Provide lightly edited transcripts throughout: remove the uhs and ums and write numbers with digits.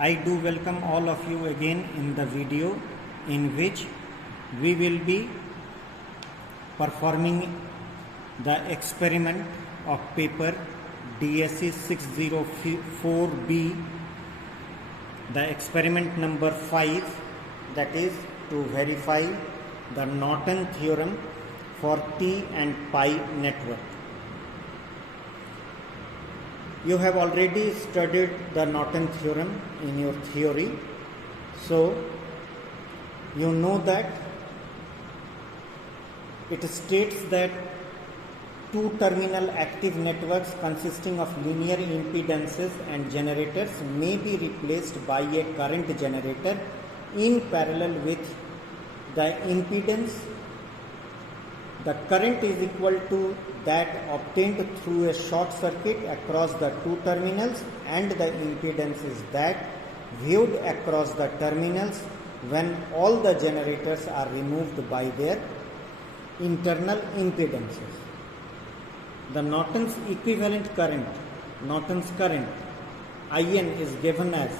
I do welcome all of you again in the video in which we will be performing the experiment of paper DSC 604B, the experiment number 5, that is to verify the Norton theorem for T and pi network. You have already studied the Norton theorem in your theory, so you know that it states that two terminal active networks consisting of linear impedances and generators may be replaced by a current generator in parallel with the impedance. The current is equal to that obtained through a short circuit across the two terminals, and the impedance is that viewed across the terminals when all the generators are removed by their internal impedances. The Norton's equivalent current, Norton's current, IN, is given as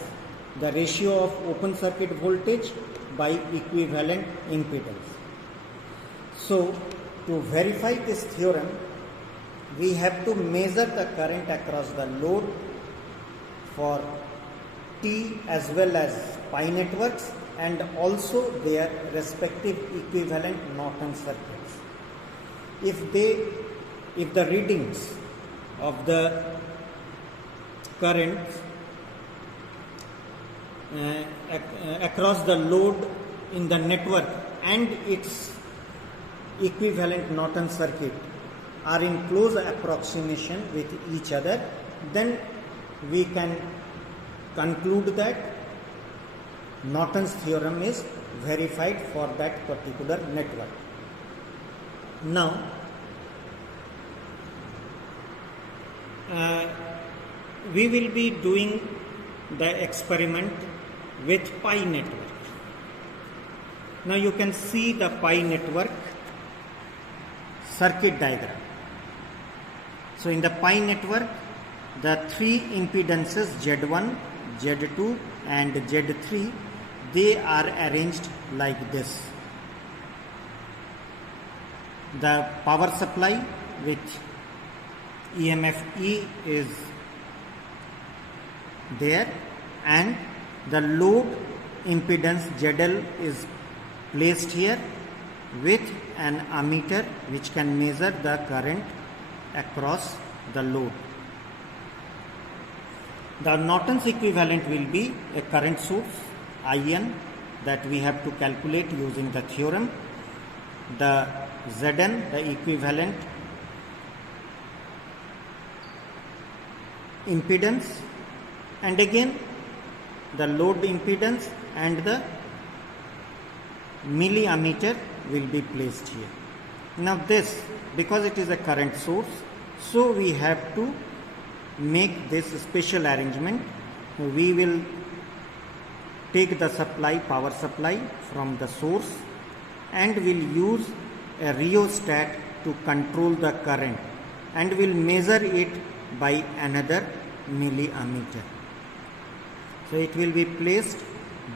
the ratio of open circuit voltage by equivalent impedance. So, to verify this theorem, we have to measure the current across the load for T as well as pi networks and also their respective equivalent Norton circuits. If the readings of the current across the load in the network and its equivalent Norton circuit are in close approximation with each other, then we can conclude that Norton's theorem is verified for that particular network. Now, we will be doing the experiment with pi network. Now you can see the pi network circuit diagram. So in the pi network, the three impedances Z1, Z2 and Z3, they are arranged like this. The power supply with EMF E is there, and the load impedance ZL is placed here with an ammeter which can measure the current across the load. The Norton's equivalent will be a current source IN that we have to calculate using the theorem. The Zn, the equivalent impedance, and again the load impedance and the milliammeter will be placed here. Now this, because it is a current source, so we have to make this special arrangement. We will take the supply, power supply from the source, and will use a rheostat to control the current, and will measure it by another milliammeter. So it will be placed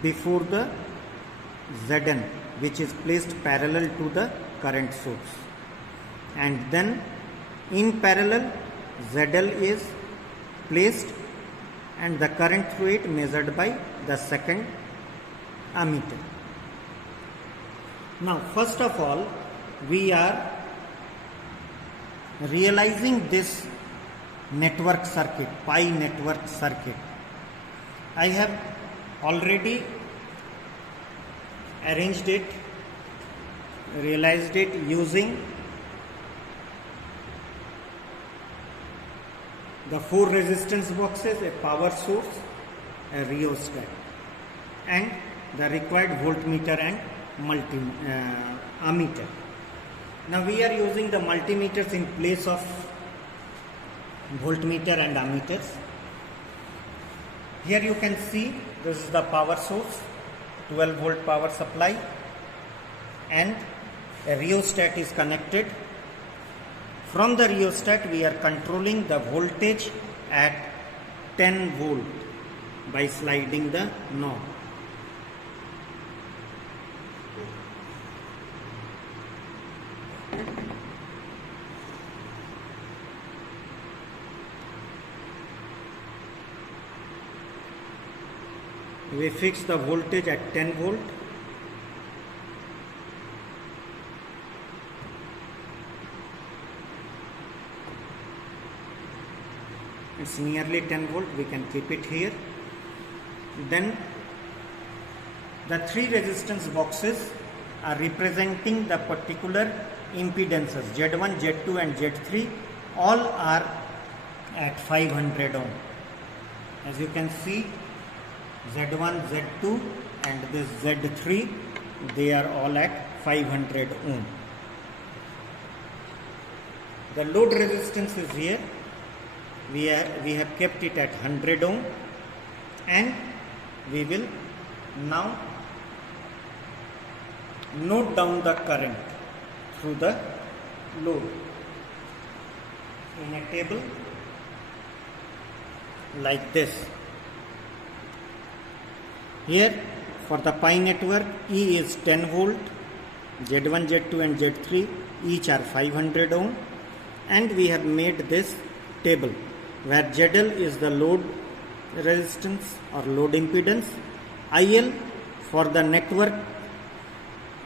before the Zn, which is placed parallel to the current source, and then in parallel ZL is placed and the current through it measured by the second ammeter. Now first of all, we are realizing this network circuit, pi network circuit. I have already arranged it, realized it using the 4 resistance boxes, a power source, a rheostat, and the required voltmeter and ammeter. Now we are using the multimeters in place of voltmeter and ammeters. Here you can see this is the power source, 12 volt power supply, and a rheostat is connected. From the rheostat we are controlling the voltage at 10 volt. by sliding the knob. We fix the voltage at 10 volt. It's nearly 10 volt, we can keep it here. Then the three resistance boxes are representing the particular impedances Z1, Z2 and Z3. All are at 500 ohm. As you can see, Z1, Z2 and this Z3, they are all at 500 ohm. The load resistance is here. We have kept it at 100 ohm, and we will now note down the current through the load in a table like this. Here for the pi network, E is 10 volt, Z1, Z2 and Z3 each are 500 ohm, and we have made this table where ZL is the load resistance or load impedance. IL for the network,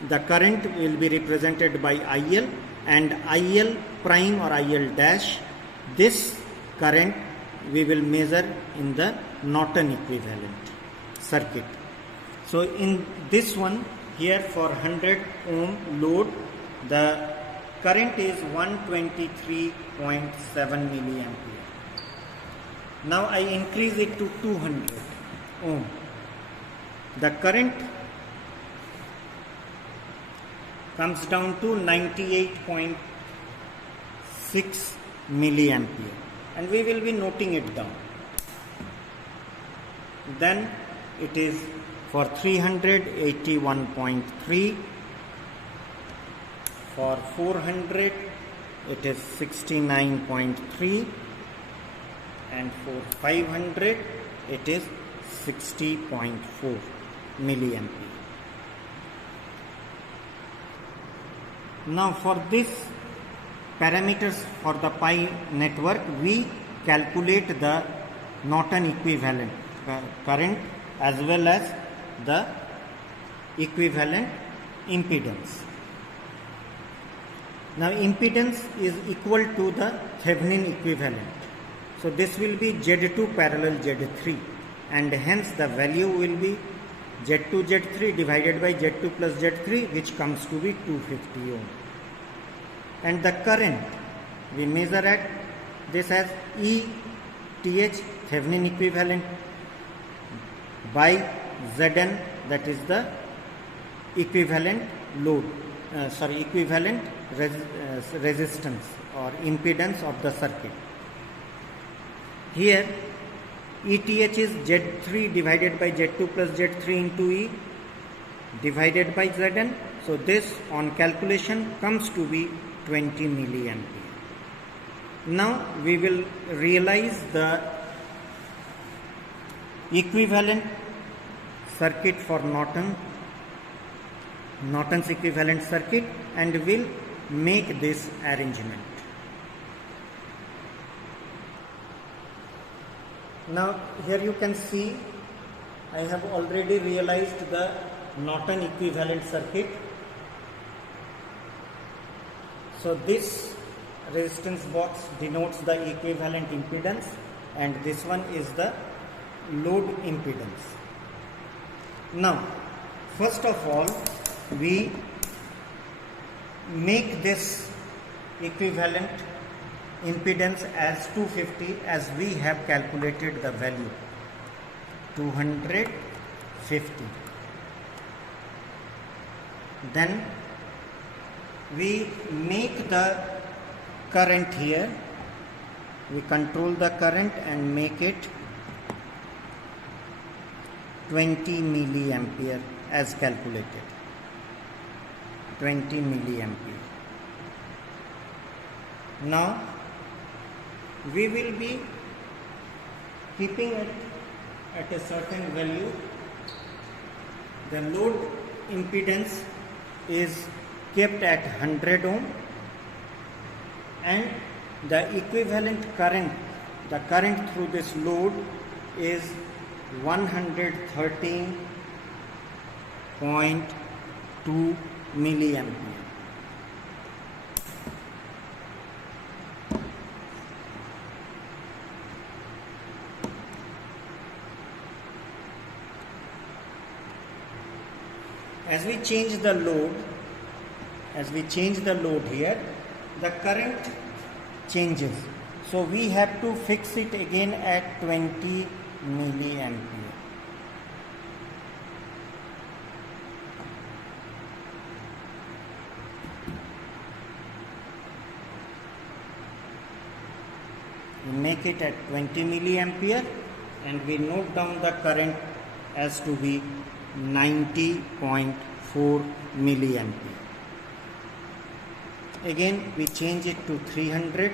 the current will be represented by IL, and IL prime or IL dash, this current we will measure in the Norton equivalent circuit. So in this one here for 100 ohm load, the current is 123.7 milliampere. Now I increase it to 200 ohm. The current comes down to 98.6 milliampere, and we will be noting it down. Then it is for 381.3, for 400 it is 69.3, and for 500 it is 60.4 milliampere. Now for this parameters for the pi network, we calculate the Norton equivalent current as well as the equivalent impedance. Now impedance is equal to the Thevenin equivalent. So this will be Z2 parallel Z3, and hence the value will be Z2 Z3 divided by Z2 plus Z3, which comes to be 250 ohm. And the current we measure at this as ETH Thevenin equivalent by Zn, that is the equivalent load, equivalent resistance or impedance of the circuit. Here ETH is Z3 divided by Z2 plus Z3 into E divided by Zn. So this on calculation comes to be 20 milliampere. Now we will realize the equivalent circuit for Norton's equivalent circuit, and will make this arrangement. Now here you can see I have already realized the Norton equivalent circuit. So this resistance box denotes the equivalent impedance, and this one is the load impedance. Now first of all we make this equivalent impedance as 250, as we have calculated the value 250. Then we make the current here, we control the current and make it 20 milliampere as calculated, 20 milliampere. Now we will be keeping it at a certain value, the load impedance is kept at 100 ohm and the equivalent current, the current through this load is 113.2 milliampere. As we change the load here, the current changes. So we have to fix it again at 20 milliampere. We make it at 20 milliampere and we note down the current as to be 90.4 milliampere. Again we change it to 300.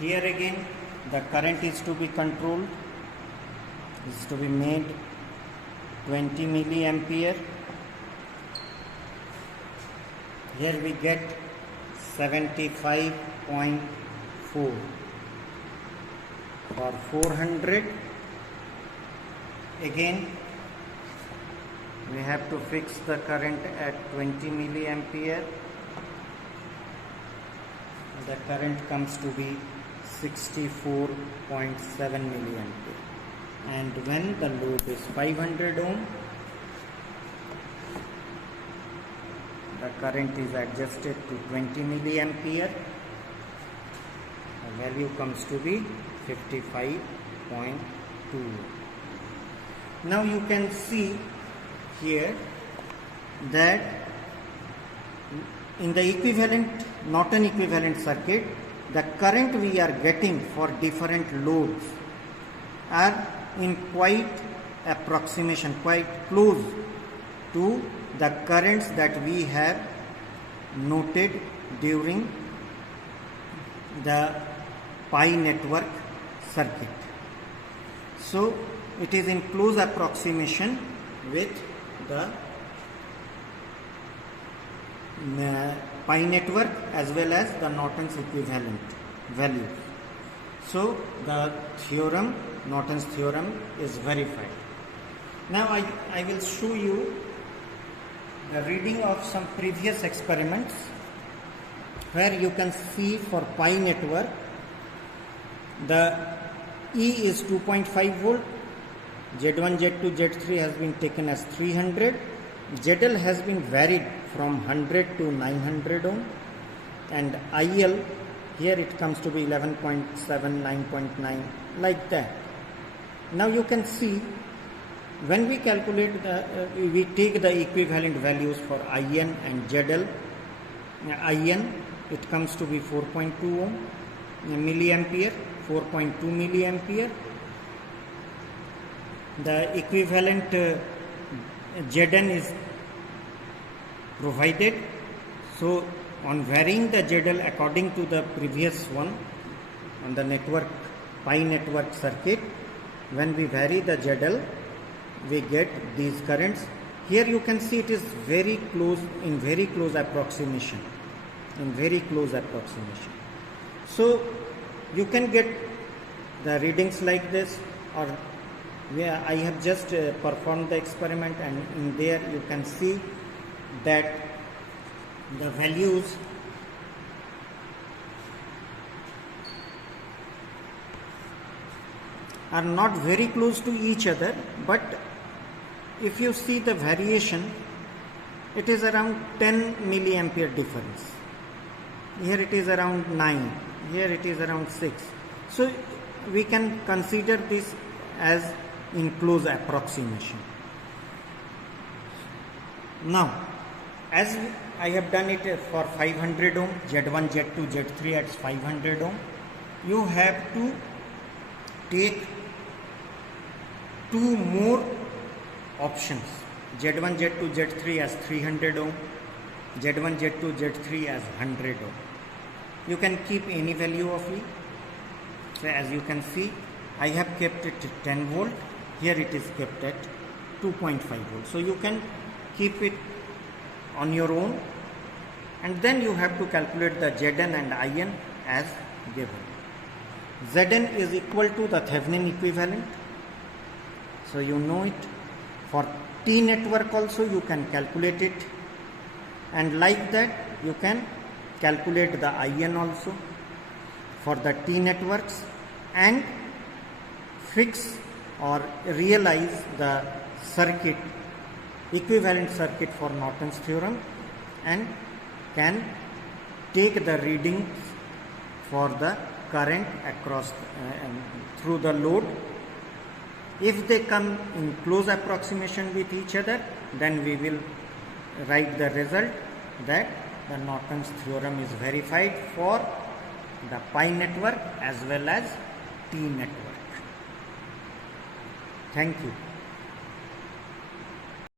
Here again the current is to be controlled, is to be made 20 milliampere. Here we get 75.4. For 400 again we have to fix the current at 20 milliampere. The current comes to be 64.7 milliampere, and when the load is 500 ohm, the current is adjusted to 20 milliampere. The value comes to be 55.2. Now you can see here that in the Norton equivalent circuit, the current we are getting for different loads are in quite approximation, quite close to the currents that we have noted during the pi network circuit. So it is in close approximation with the pi network as well as the Norton's equivalent value. So the theorem, Norton's theorem, is verified. Now I will show you the reading of some previous experiments where you can see for pi network the E is 2.5 volt, Z1, Z2, Z3 has been taken as 300, ZL has been varied from 100 to 900 ohm, and IL here it comes to be 11.7, 9.9, like that. Now you can see when we calculate we take the equivalent values for IN and ZL. IN, it comes to be 4.2 ohm milliampere, 4.2 milliampere. The equivalent Zn is provided. So on varying the ZL according to the previous one on the network, pi network circuit, when we vary the ZL, we get these currents. Here you can see it is very close, in very close approximation, So you can get the readings like this, or I have just performed the experiment, and in there you can see that the values are not very close to each other, but if you see the variation, it is around 10 milliampere difference. Here it is around 9, here it is around 6. So we can consider this as in close approximation. Now, as I have done it for 500 ohm, Z1, Z2, Z3 at 500 ohm, you have to take two more options, Z1, Z2, Z3 as 300 ohm, Z1, Z2, Z3 as 100 ohm. You can keep any value of E. So as you can see, I have kept it at 10 volt, here it is kept at 2.5 volt. So you can keep it on your own, and then you have to calculate the Zn and In as given. Zn is equal to the Thevenin equivalent, so you know it. For T network also you can calculate it, and like that you can calculate the In also for the T networks and fix or realize the circuit, equivalent circuit for Norton's theorem, and can take the readings for the current across through the load. If they come in close approximation with each other, then we will write the result that the Norton's theorem is verified for the pi network as well as T network. Thank you.